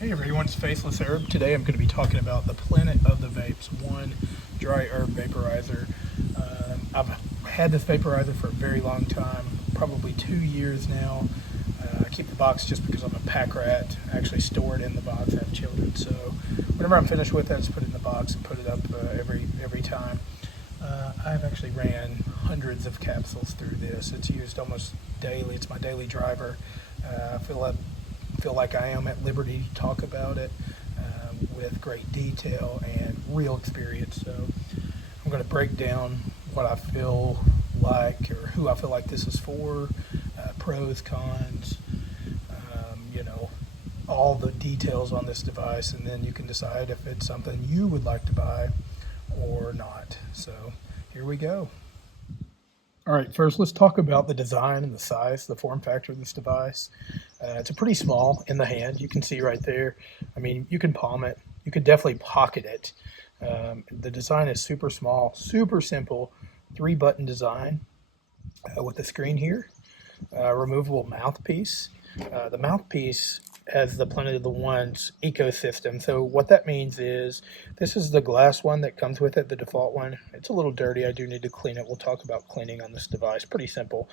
Hey everyone, it's Faceless Herb. Today I'm going to be talking about the Planet of the Vapes 1 dry herb vaporizer. I've had this vaporizer for a very long time, probably 2 years now. I keep the box just because I'm a pack rat. I actually store it in the box. I have children, so whenever I'm finished with it, I just put it in the box and put it up every time. I've actually ran hundreds of capsules through this. It's used almost daily. It's my daily driver. I feel like I am at liberty to talk about it with great detail and real experience. So I'm going to break down what I feel like or who I feel like this is for, pros, cons, all the details on this device, and then you can decide if it's something you would like to buy or not. So here we go. All right, first let's talk about the design and the size, the form factor of this device. It's a pretty small in the hand. You can see right there. I mean, you can palm it. You could definitely pocket it. The design is super small, super simple, 3-button design with the screen here. Removable mouthpiece. The mouthpiece has the Planet of the One's ecosystem. So what that means is this is the glass one that comes with it, the default one. It's a little dirty. I do need to clean it. We'll talk about cleaning on this device. Pretty simple.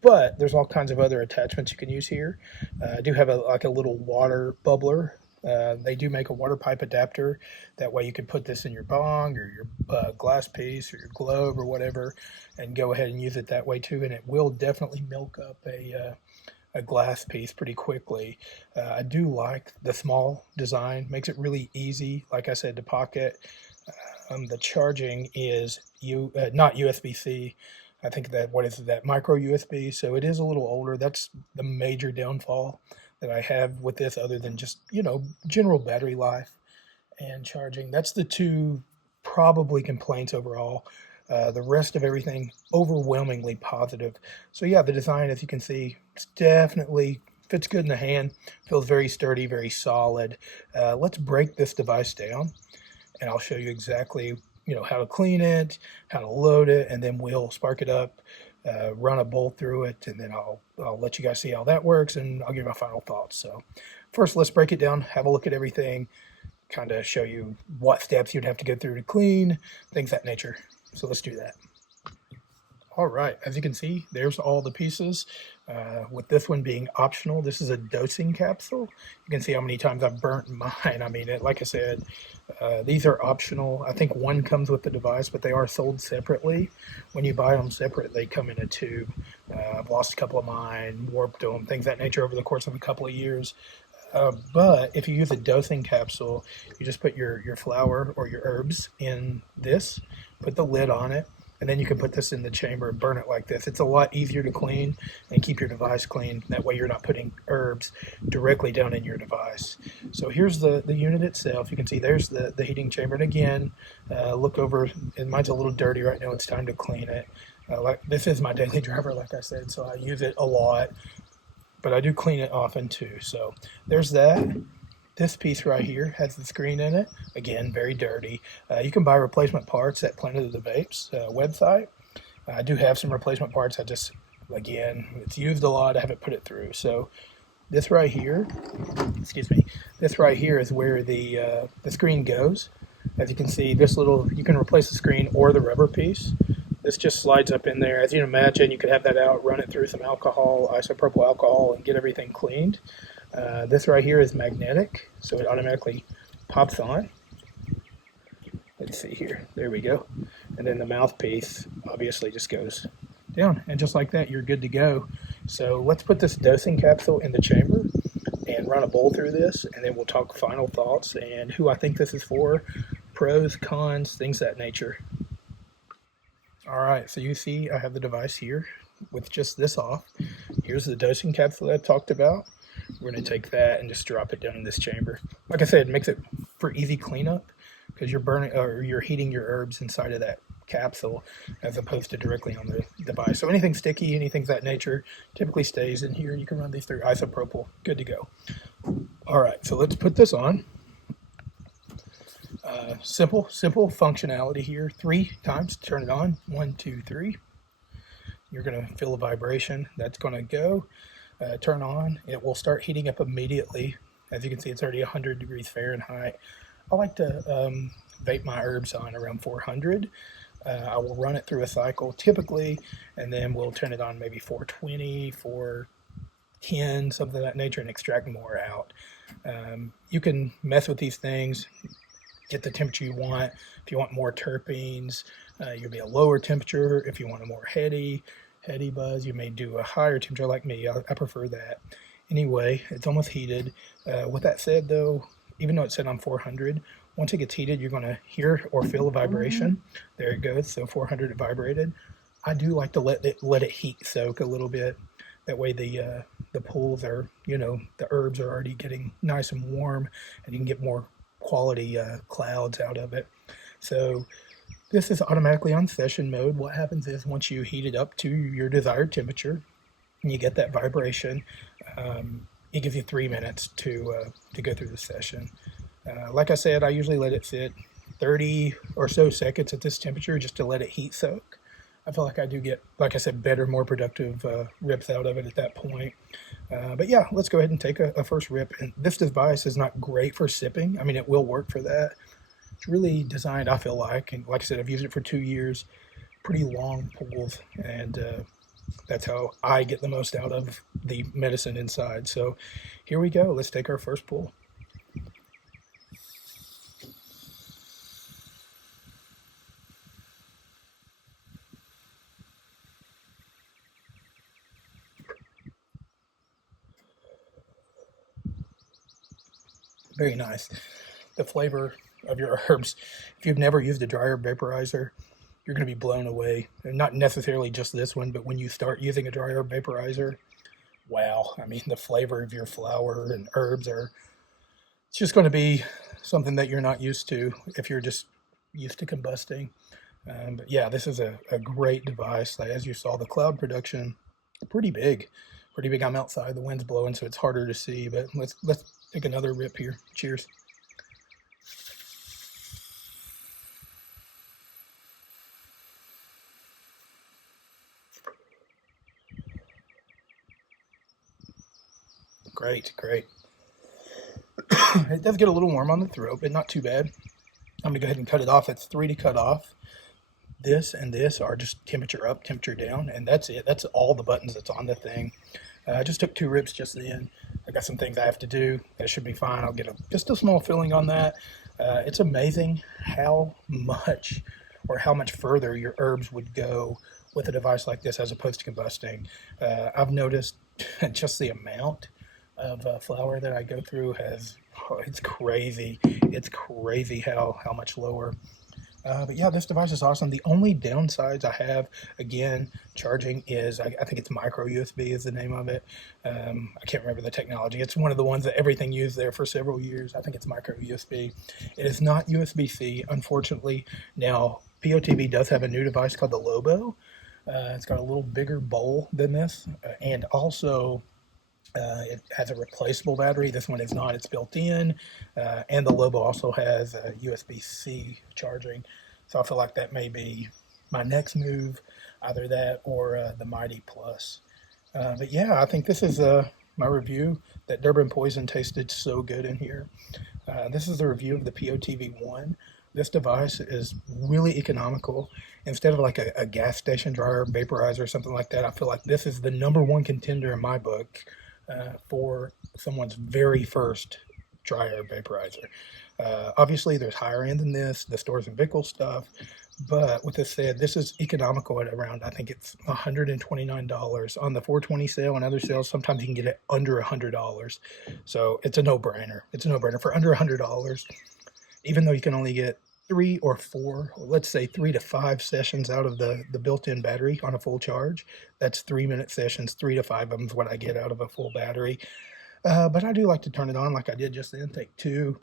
But there's all kinds of other attachments you can use here. I do have like a little water bubbler. They do make a water pipe adapter. That way you can put this in your bong or your glass piece or your globe or whatever and go ahead and use it that way too. And it will definitely milk up a glass piece pretty quickly. I do like the small design. Makes it really easy, like I said, to pocket. The charging is not USB-C. I think that, what is that, micro USB, so it is a little older. That's the major downfall that I have with this, other than just, general battery life and charging. That's the two probably complaints overall. The rest of everything overwhelmingly positive. So yeah, the design, as you can see, definitely fits good in the hand, feels very sturdy, very solid. Let's break this device down and I'll show you exactly how to clean it, how to load it, and then we'll spark it up, run a bolt through it, and then I'll let you guys see how that works, and I'll give my final thoughts. So first, let's break it down, have a look at everything, kind of show you what steps you'd have to go through to clean, things of that nature. So let's do that. All right, as you can see, there's all the pieces. With this one being optional, this is a dosing capsule. You can see how many times I've burnt mine. I mean, like I said, these are optional. I think one comes with the device, but they are sold separately. When you buy them separate, they come in a tube. I've lost a couple of mine, warped them, things of that nature over the course of a couple of years. But if you use a dosing capsule, you just put your flower or your herbs in this, put the lid on it, and then you can put this in the chamber and burn it like this. It's a lot easier to clean and keep your device clean. That way you're not putting herbs directly down in your device. So here's the unit itself. You can see there's the heating chamber. And again, look over, and mine's a little dirty right now. It's time to clean it. This is my daily driver, like I said, so I use it a lot. But I do clean it often too. So there's that. This piece right here has the screen in it. Again, very dirty. You can buy replacement parts at Planet of the Vapes website. I do have some replacement parts. Again, it's used a lot. I haven't put it through. So this right here, this right here is where the screen goes. As you can see, you can replace the screen or the rubber piece. This just slides up in there. As you can imagine, you could have that out, run it through some alcohol, isopropyl alcohol, and get everything cleaned. This right here is magnetic, so it automatically pops on. Let's see here. There we go. And then the mouthpiece obviously just goes down. And just like that, you're good to go. So let's put this dosing capsule in the chamber and run a bowl through this, and then we'll talk final thoughts and who I think this is for, pros, cons, things of that nature. All right, so you see I have the device here with just this off. Here's the dosing capsule that I talked about. We're going to take that and just drop it down in this chamber. Like I said, it makes it for easy cleanup because you're heating your herbs inside of that capsule as opposed to directly on the device. So anything sticky, anything of that nature typically stays in here. You can run these through isopropyl. Good to go. All right, so let's put this on. Simple functionality here. 3 times to turn it on. 1, 2, 3. You're going to feel a vibration. That's going to go. Turn on. It will start heating up immediately. As you can see, it's already 100 degrees Fahrenheit. I like to vape my herbs on around 400. I will run it through a cycle typically, and then we'll turn it on maybe 420, 410, something of that nature, and extract more out. You can mess with these things, get the temperature you want. If you want more terpenes, you'll be a lower temperature. If you want a more heady buzz, you may do a higher temperature like me. I prefer that. Anyway, it's almost heated. With that said, though, even though it's set on 400, once it gets heated, you're going to hear or feel a vibration. There it goes. So 400 it vibrated. I do like to let it heat soak a little bit. That way the pools are, the herbs are already getting nice and warm, and you can get more quality clouds out of it. So this is automatically on session mode. What happens is once you heat it up to your desired temperature and you get that vibration, it gives you 3 minutes to go through the session. Like I said, I usually let it sit 30 or so seconds at this temperature just to let it heat soak. I feel like I do get, like I said, better, more productive rips out of it at that point. But yeah, let's go ahead and take a first rip. And this device is not great for sipping. I mean, it will work for that. It's really designed, I feel like, and like I said, I've used it for 2 years, pretty long pulls, and that's how I get the most out of the medicine inside. So here we go. Let's take our first pull. Very nice. The flavor of your herbs. If you've never used a dry herb vaporizer, you're going to be blown away. And not necessarily just this one, but when you start using a dry herb vaporizer, wow. I mean, the flavor of your flower and herbs it's just going to be something that you're not used to if you're just used to combusting. But yeah, this is a great device. Like, as you saw, the cloud production, pretty big. Pretty big. I'm outside, the wind's blowing, so it's harder to see, but let's take another rip here. Cheers. Great, great. It does get a little warm on the throat, but not too bad. I'm gonna go ahead and cut it off. It's 3 to cut off. This and this are just temperature up, temperature down, and that's it. That's all the buttons that's on the thing. I just took 2 rips just then. I got some things I have to do. That should be fine. I'll get just a small filling on that. It's amazing how much further your herbs would go with a device like this as opposed to combusting. I've noticed just the amount of flower that I go through it's crazy. It's crazy how much lower. But yeah, this device is awesome. The only downsides I have, again, charging is, I think it's micro USB is the name of it. I can't remember the technology. It's one of the ones that everything used there for several years. I think it's micro USB. It is not USB-C, unfortunately. Now, POTV does have a new device called the Lobo. It's got a little bigger bowl than this, and also it has a replaceable battery. This one is not. It's built in, and the Lobo also has USB-C charging. So I feel like that may be my next move, either that or the Mighty Plus. But yeah, I think this is my review. That Durban Poison tasted so good in here. This is a review of the POTV1. This device is really economical. Instead of like a gas station dryer, vaporizer, or something like that, I feel like this is the #1 contender in my book for someone's very first dry herb vaporizer. Obviously, there's higher end than this, the Storz & Bickel stuff. But with this said, this is economical at around, I think it's $129 on the 420 sale, and other sales. Sometimes you can get it under $100. So it's a no-brainer. It's a no-brainer for under $100. Even though you can only get 3 or 4, or let's say 3 to 5 sessions out of the built-in battery on a full charge. That's 3-minute sessions. 3 to 5 of them is what I get out of a full battery. But I do like to turn it on like I did just then. Take 2,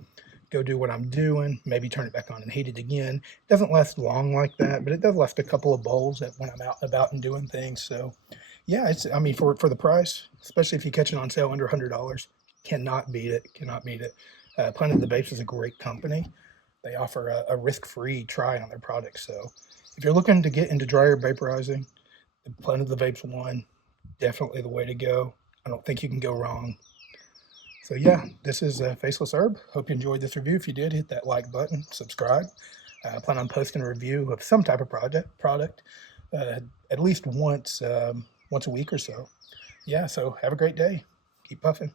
go do what I'm doing, maybe turn it back on and heat it again. It doesn't last long like that, but it does last a couple of bowls when I'm out and about and doing things. So yeah, I mean, for the price, especially if you catch it on sale under $100, cannot beat it. Cannot beat it. Planet of the Vapes is a great company. They offer a risk-free try on their products. So if you're looking to get into dry herb vaporizing, the Planet of the Vapes one, definitely the way to go. I don't think you can go wrong. So yeah, this is Faceless Herb. Hope you enjoyed this review. If you did, hit that like button, subscribe. I plan on posting a review of some type of product at least once a week or so. Yeah, so have a great day. Keep puffing.